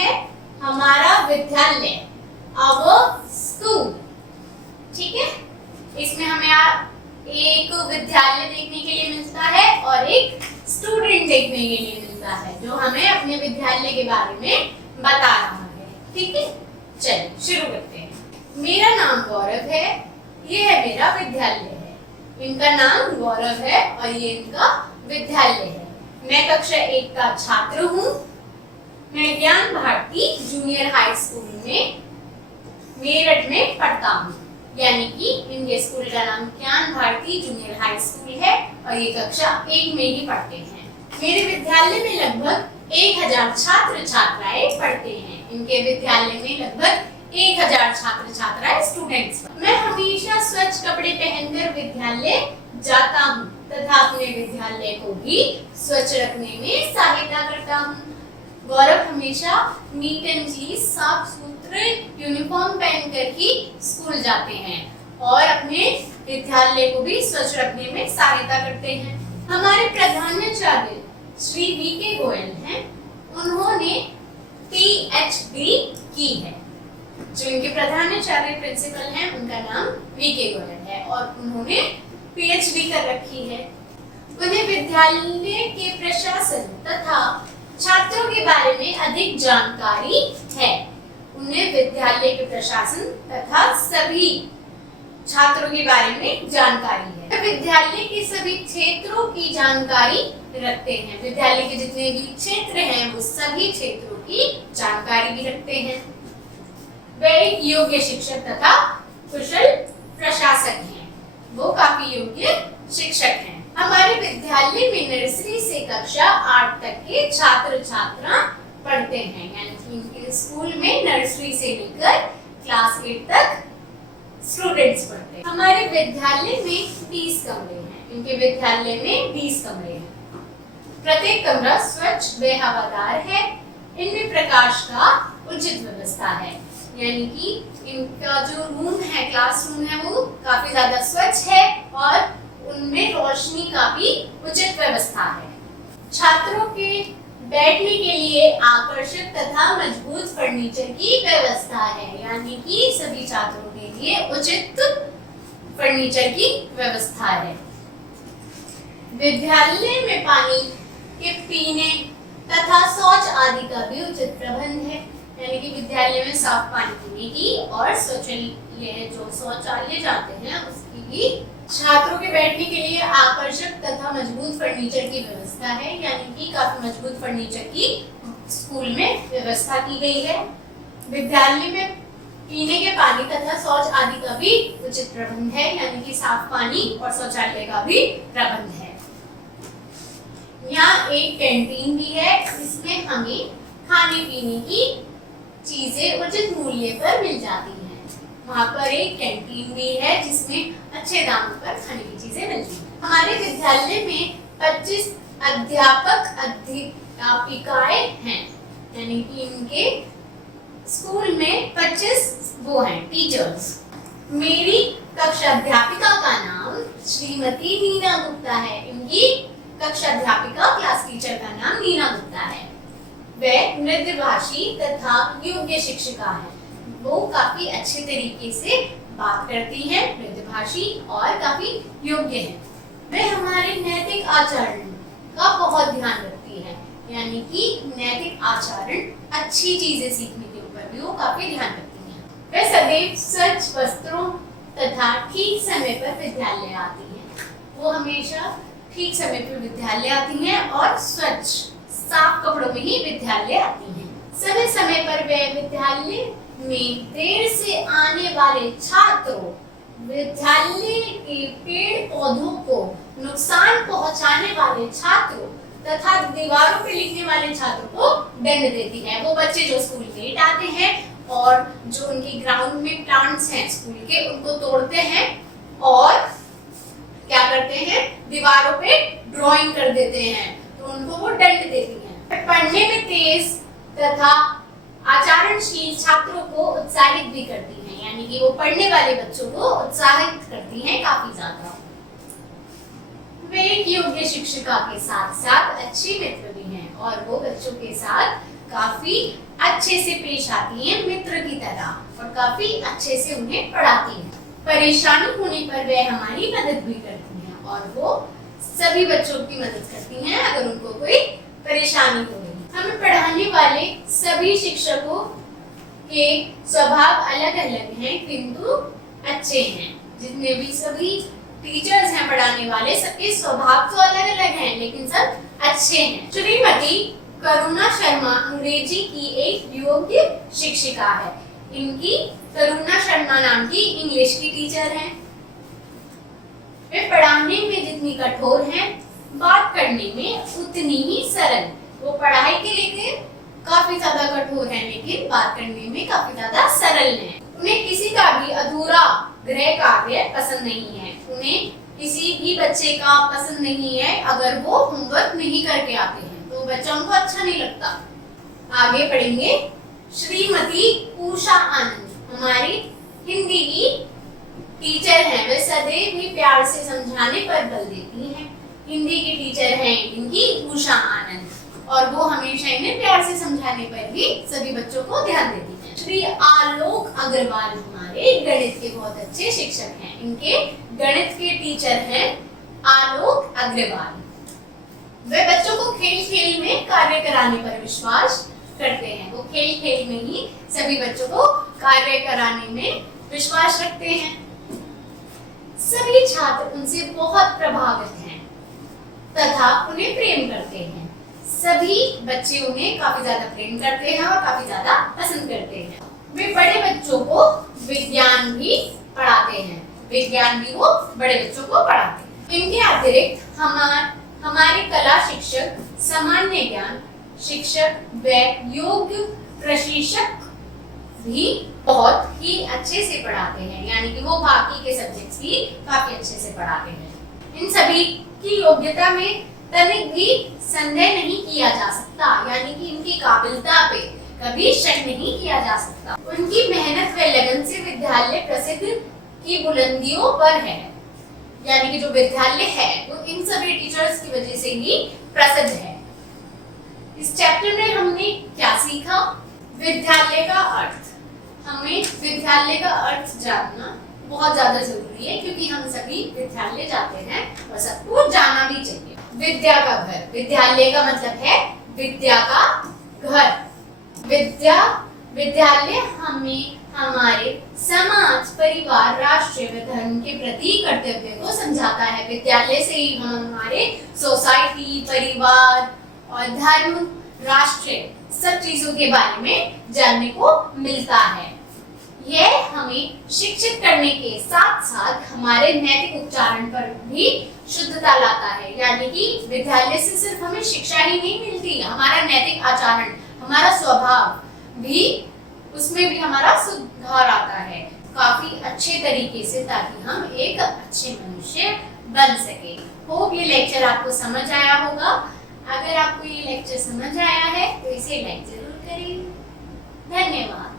है हमारा विद्यालय, आवर स्कूल। ठीक है, इसमें हमें एक विद्यालय देखने के लिए मिलता है और एक स्टूडेंट देखने के लिए मिलता है जो हमें अपने विद्यालय के बारे में बता रहा है। ठीक है, चलिए शुरू करते हैं। मेरा नाम गौरव है, ये है मेरा विद्यालय है। इनका नाम गौरव है और ये इनका विद्यालय है। मैं कक्षा 1 का छात्र हूँ। मैं ज्ञान भारती जूनियर हाई स्कूल में मेरठ में पढ़ता हूँ, यानी कि इनके स्कूल का नाम ज्ञान भारती जूनियर हाई स्कूल है और ये कक्षा 1 में ही पढ़ते हैं। मेरे विद्यालय में लगभग 1000 छात्र छात्राएं पढ़ते हैं। इनके विद्यालय में लगभग 1000 छात्र छात्राएं स्टूडेंट्स। मैं हमेशा स्वच्छ कपड़े पहनकर विद्यालय जाता हूँ तथा अपने विद्यालय को भी स्वच्छ रखने में सहायता करता हूँ। गौरव हमेशा नीट एंड क्लीन साफ सुथरे यूनिफॉर्म पहनकर ही स्कूल जाते हैं और अपने विद्यालय को भी स्वच्छ रखने में सहायता करते हैं। हमारे प्रधानाचार्य श्री वी.के. गोयल हैं। उन्होंने पीएचडी की है। जो इनके प्रधानाचार्य प्रिंसिपल हैं उनका नाम वी.के. गोयल है और उन्होंने पीएचडी कर रखी है। उन्हें विद्यालय के प्रशासन तथा छात्रों के बारे में अधिक जानकारी है। उन्हें विद्यालय के प्रशासन तथा सभी छात्रों के बारे में जानकारी है। विद्यालय के सभी क्षेत्रों की जानकारी रखते हैं। विद्यालय के जितने भी क्षेत्र हैं वो सभी क्षेत्रों की जानकारी भी रखते हैं। वे एक योग्य शिक्षक तथा कुशल प्रशासक हैं। वो काफी योग्य शिक्षक हैं। हमारे विद्यालय में नर्सरी से कक्षा 8 तक के छात्र छात्रा पढ़ते हैं, यानी कि इनके स्कूल में नर्सरी से लेकर क्लास 8 तक स्टूडेंट्स पढ़ते हैं। हमारे विद्यालय में 20 कमरे हैं। इनके विद्यालय में 20 कमरे हैं। प्रत्येक कमरा स्वच्छ व हवादार है। इनमें प्रकाश का उचित व्यवस्था है, यानी कि इनका जो रूम है, क्लासरूम है, वो काफी ज्यादा स्वच्छ है और उनमें रोशनी का भी उचित व्यवस्था है। छात्रों के बैठने के लिए आकर्षक तथा मजबूत फर्नीचर की व्यवस्था है, यानी कि सभी छात्रों के लिए उचित फर्नीचर की व्यवस्था है। विद्यालय में पानी के पीने तथा शौच आदि का भी उचित प्रबंध है, यानी कि विद्यालय में साफ पानी पीने की और शौचालय जो शौचालय जाते हैं उसकी भी। छात्रों के बैठने के लिए आकर्षक तथा मजबूत फर्नीचर की व्यवस्था है, यानी कि काफी मजबूत फर्नीचर की स्कूल में व्यवस्था की गई है। विद्यालय में पीने के पानी तथा शौच आदि का भी उचित प्रबंध है, यानी कि साफ पानी और शौचालय का भी प्रबंध है। यहाँ एक कैंटीन भी है, इसमें हमें खाने पीने की चीजें उचित मूल्य पर मिल जाती हैं। वहाँ पर एक कैंटीन भी है जिसमें अच्छे दामों पर खाने की चीजें मिलती हैं। हमारे विद्यालय में 25 अध्यापक अध्यापिकाएं हैं, यानी कि इनके स्कूल में 25 वो हैं टीचर्स। मेरी कक्षा अध्यापिका का नाम श्रीमती नीना गुप्ता है। इनकी कक्षा अध्यापिका क्लास टीचर का नाम नीना गुप्ता है। वह मृदुभाषी तथा योग्य शिक्षिका है। वो काफी अच्छे तरीके से बात करती हैं, मृदुभाषी और काफी योग्य हैं। वे हमारे नैतिक आचरण का बहुत ध्यान रखती है, यानी कि नैतिक आचरण, अच्छी चीजें सीखने के ऊपर भी वो काफी ध्यान रखती हैं। वे सदैव स्वच्छ वस्त्रों तथा ठीक समय पर विद्यालय आती हैं। वो हमेशा ठीक समय पर विद्यालय आती हैं और स्वच्छ साफ कपड़ों में ही विद्यालय आती हैं। समय समय पर वे विद्यालय में देर से आने वाले छात्रों, विद्यालय के पेड़ पौधों को नुकसान पहुंचाने वाले छात्रों तथा दीवारों पे लिखने वाले छात्रों को दंड देती है। वो बच्चे जो स्कूल लेट आते हैं और जो उनके ग्राउंड में प्लांट्स हैं स्कूल के, उनको तोड़ते हैं और क्या करते हैं, दीवारों पे ड्राइंग कर देते हैं, तो उनको वो दंड देती हैं। पढ़ने में तेज तथा आचरणशील छात्रों को उत्साहित भी करती हैं, यानी कि वो पढ़ने वाले बच्चों को उत्साहित करती हैं काफी ज्यादा। वे एक योग्य शिक्षिका के साथ साथ अच्छी मित्र भी हैं और वो बच्चों के साथ काफी अच्छे से पेश आती हैं मित्र की तरह और काफी अच्छे से उन्हें पढ़ाती हैं। परेशानी होने पर वे हमारी मदद भी करती हैं और वो सभी बच्चों की मदद करती हैं अगर उनको कोई परेशानी हो रही। हमें पढ़ाने वाले सभी शिक्षकों के स्वभाव अलग अलग हैं किंतु अच्छे हैं। जितने भी सभी टीचर्स हैं पढ़ाने वाले, सबके स्वभाव तो अलग अलग हैं लेकिन सब अच्छे हैं। श्रीमती करुणा शर्मा अंग्रेजी की एक योग्य शिक्षिका है। इनकी करुणा शर्मा नाम की इंग्लिश की टीचर हैं। वे पढ़ाने में जितनी कठोर हैं, बात करने में उतनी ही सरल। वो पढ़ाई के लिए काफी ज्यादा कठोर हैं लेकिन बात करने में काफी ज्यादा सरल हैं। उन्हें किसी का भी अधूरा गृह कार्य पसंद नहीं है। उन्हें किसी भी बच्चे का पसंद नहीं है अगर वो होमवर्क नहीं करके आते हैं, तो बच्चों को अच्छा नहीं लगता। आगे पढ़ेंगे। श्रीमती उषा आनंद हमारी हिंदी की टीचर हैं। वे सदैव भी प्यार से समझाने पर बल देती हैं। हिंदी की टीचर हैं इनकी उषा आनंद और वो हमेशा इन्हें प्यार से समझाने पर भी सभी बच्चों को ध्यान देती हैं। श्री आलोक अग्रवाल हमारे गणित के बहुत अच्छे शिक्षक हैं। इनके गणित के टीचर हैं आलोक अग्रवाल। वे बच्चों को खेल खेल में कार्य कराने पर विश्वास करते हैं। वो खेल खेल में ही सभी बच्चों को कार्य कराने में विश्वास रखते हैं। सभी छात्र उनसे बहुत प्रभावित हैं तथा उन्हें प्रेम करते हैं। सभी बच्चे उन्हें काफी ज्यादा प्रेम करते हैं और काफी ज्यादा पसंद करते हैं। वे बड़े बच्चों को विज्ञान भी पढ़ाते हैं। विज्ञान भी वो बड़े बच्चों को पढ़ाते हैं। इनके अतिरिक्त हमारे कला शिक्षक, सामान्य ज्ञान शिक्षक व योग प्रशिक्षक भी बहुत ही अच्छे से पढ़ाते हैं। यानी कि वो बाकी के सब्जेक्ट्स भी काफी अच्छे से पढ़ाते हैं। इन सभी की योग्यता में तनिक भी संदेह नहीं किया जा सकता। यानी कि इनकी काबिलियत पे कभी शक नहीं किया जा सकता। उनकी मेहनत व लगन से विद्यालय प्रसिद्ध की बुलंदियों पर है। यानी कि जो विद्यालय है वो इन सभी टीचर्स की वजह से ही प्रसिद्ध है। इस चैप्टर में हमने क्या सीखा? विद्यालय का अर्थ। हमें विद्यालय का अर्थ जानना बहुत ज्यादा जरूरी है क्योंकि हम सभी विद्यालय जाते हैं और सबको जाना भी चाहिए। विद्या का घर। विद्यालय का मतलब है विद्या का घर। विद्यालय हमें हमारे समाज, परिवार, राष्ट्र व धर्म के प्रति कर्तव्य को समझाता है। विद्यालय से ही हम हमारे सोसाइटी, परिवार और धर्म, राष्ट्र सब चीजों के बारे में जानने को मिलता है। यह हमें शिक्षित करने के साथ साथ हमारे नैतिक उच्चारण पर भी शुद्धता लाता है। यानी कि विद्यालय से सिर्फ हमें शिक्षा ही नहीं मिलती, हमारा नैतिक आचरण, हमारा स्वभाव भी, उसमें भी हमारा सुधार आता है काफी अच्छे तरीके से, ताकि हम एक अच्छे मनुष्य बन सके। होप ये लेक्चर आपको समझ आया होगा। अगर आपको ये लेक्चर समझ आया है तो इसे लाइक जरूर करें। धन्यवाद।